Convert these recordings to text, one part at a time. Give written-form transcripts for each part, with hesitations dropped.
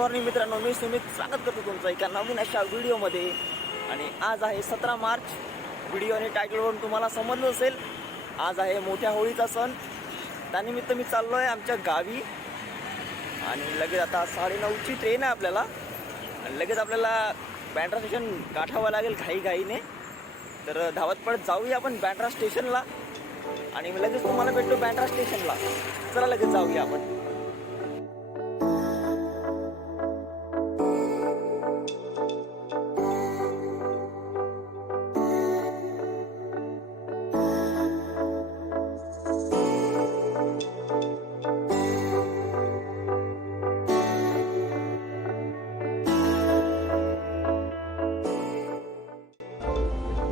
Morning मित्रांनो, मी सुमित स्वागत करतो तुमचं एका नवीन अशा व्हिडिओमध्ये. आणि आज आहे 17 मार्च. व्हिडिओ आणि टायटलवरून तुम्हाला समजलं असेल, आज आहे मोठ्या होळीचा सण. त्यानिमित्त मी चाललो आहे आमच्या गावी. आणि लगेच आता 9:30ची ट्रेन आहे आपल्याला. आणि लगेच आपल्याला बँड्रा स्टेशन गाठावं लागेल घाईने. तर धावत पडत जाऊया आपण बँड्रा स्टेशनला. आणि लगेच तुम्हाला भेटतो बँड्रा स्टेशनला. चला लगेच जाऊया आपण.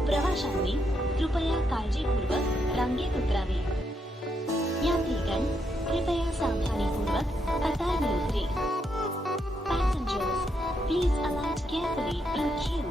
प्रवाशांनी कृपया काळजीपूर्वक रांगेत उतरावे. यात्रीगण कृपया सावधानीपूर्वक कतार में उतरे. Passengers, please alight carefully in queue.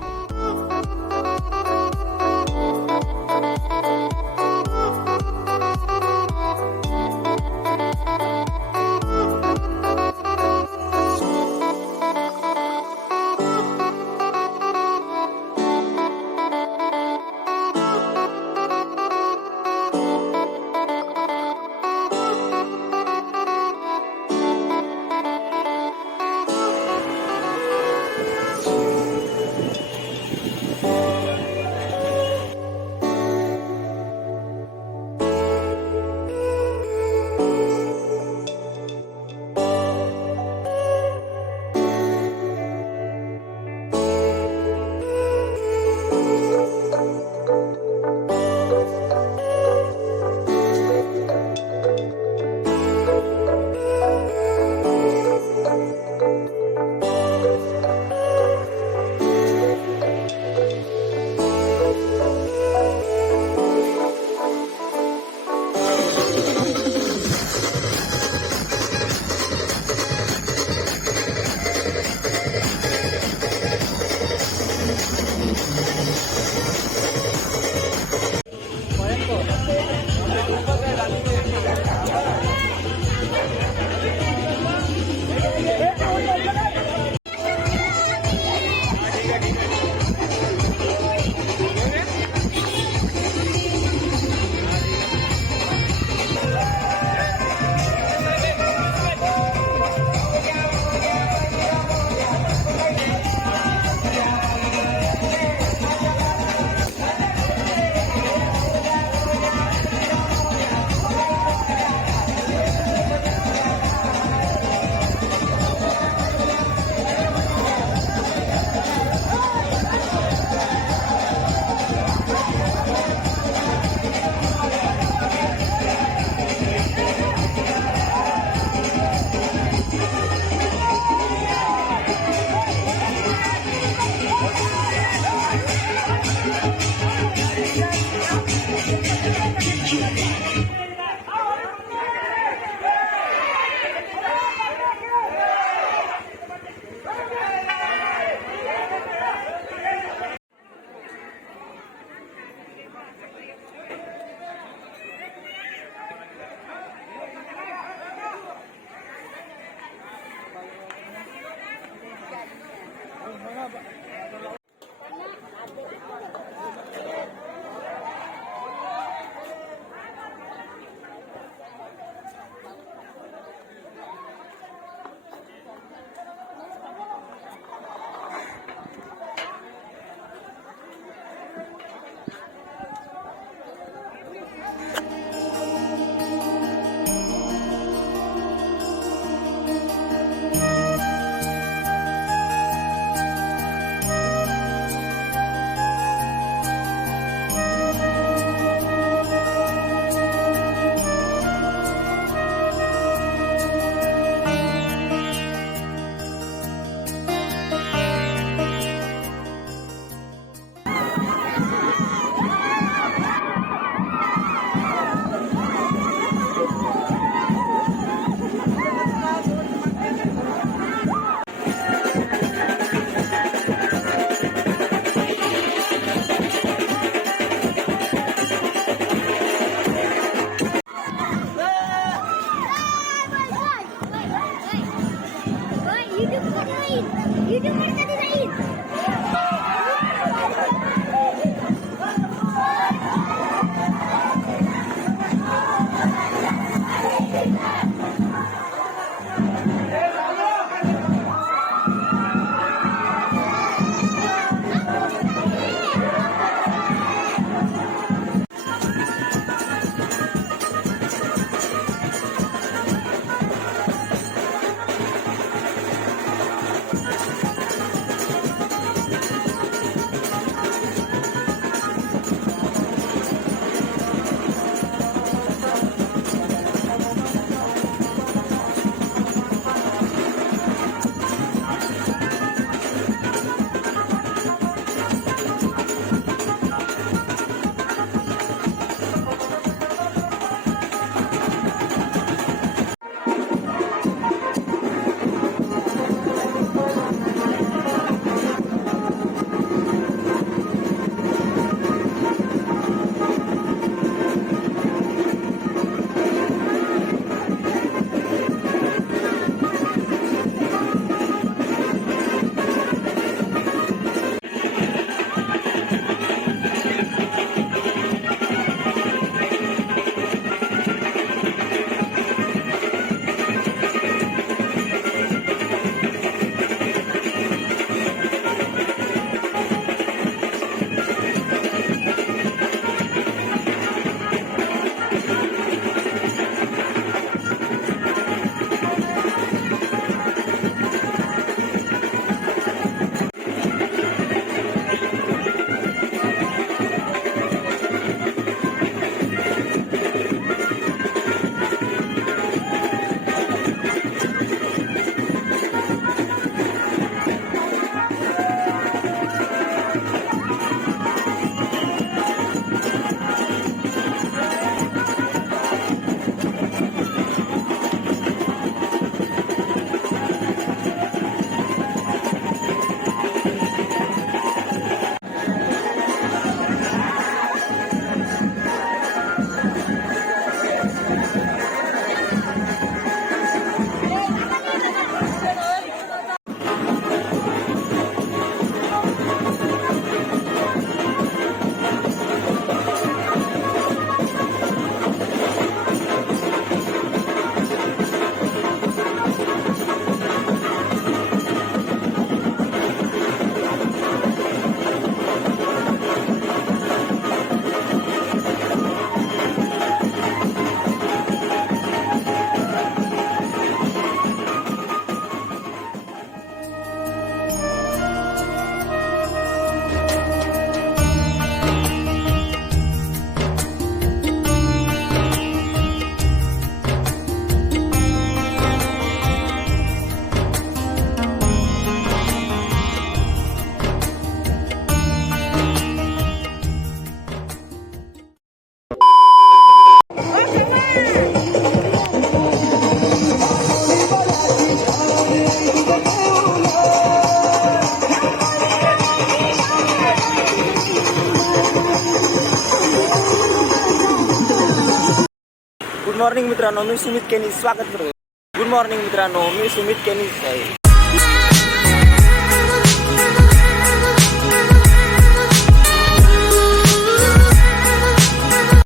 Morning मित्रांनो, मी सुमित केनी स्वागत करतो. गुड मॉर्निंग मित्रांनो, मी सुमित केनी आहे.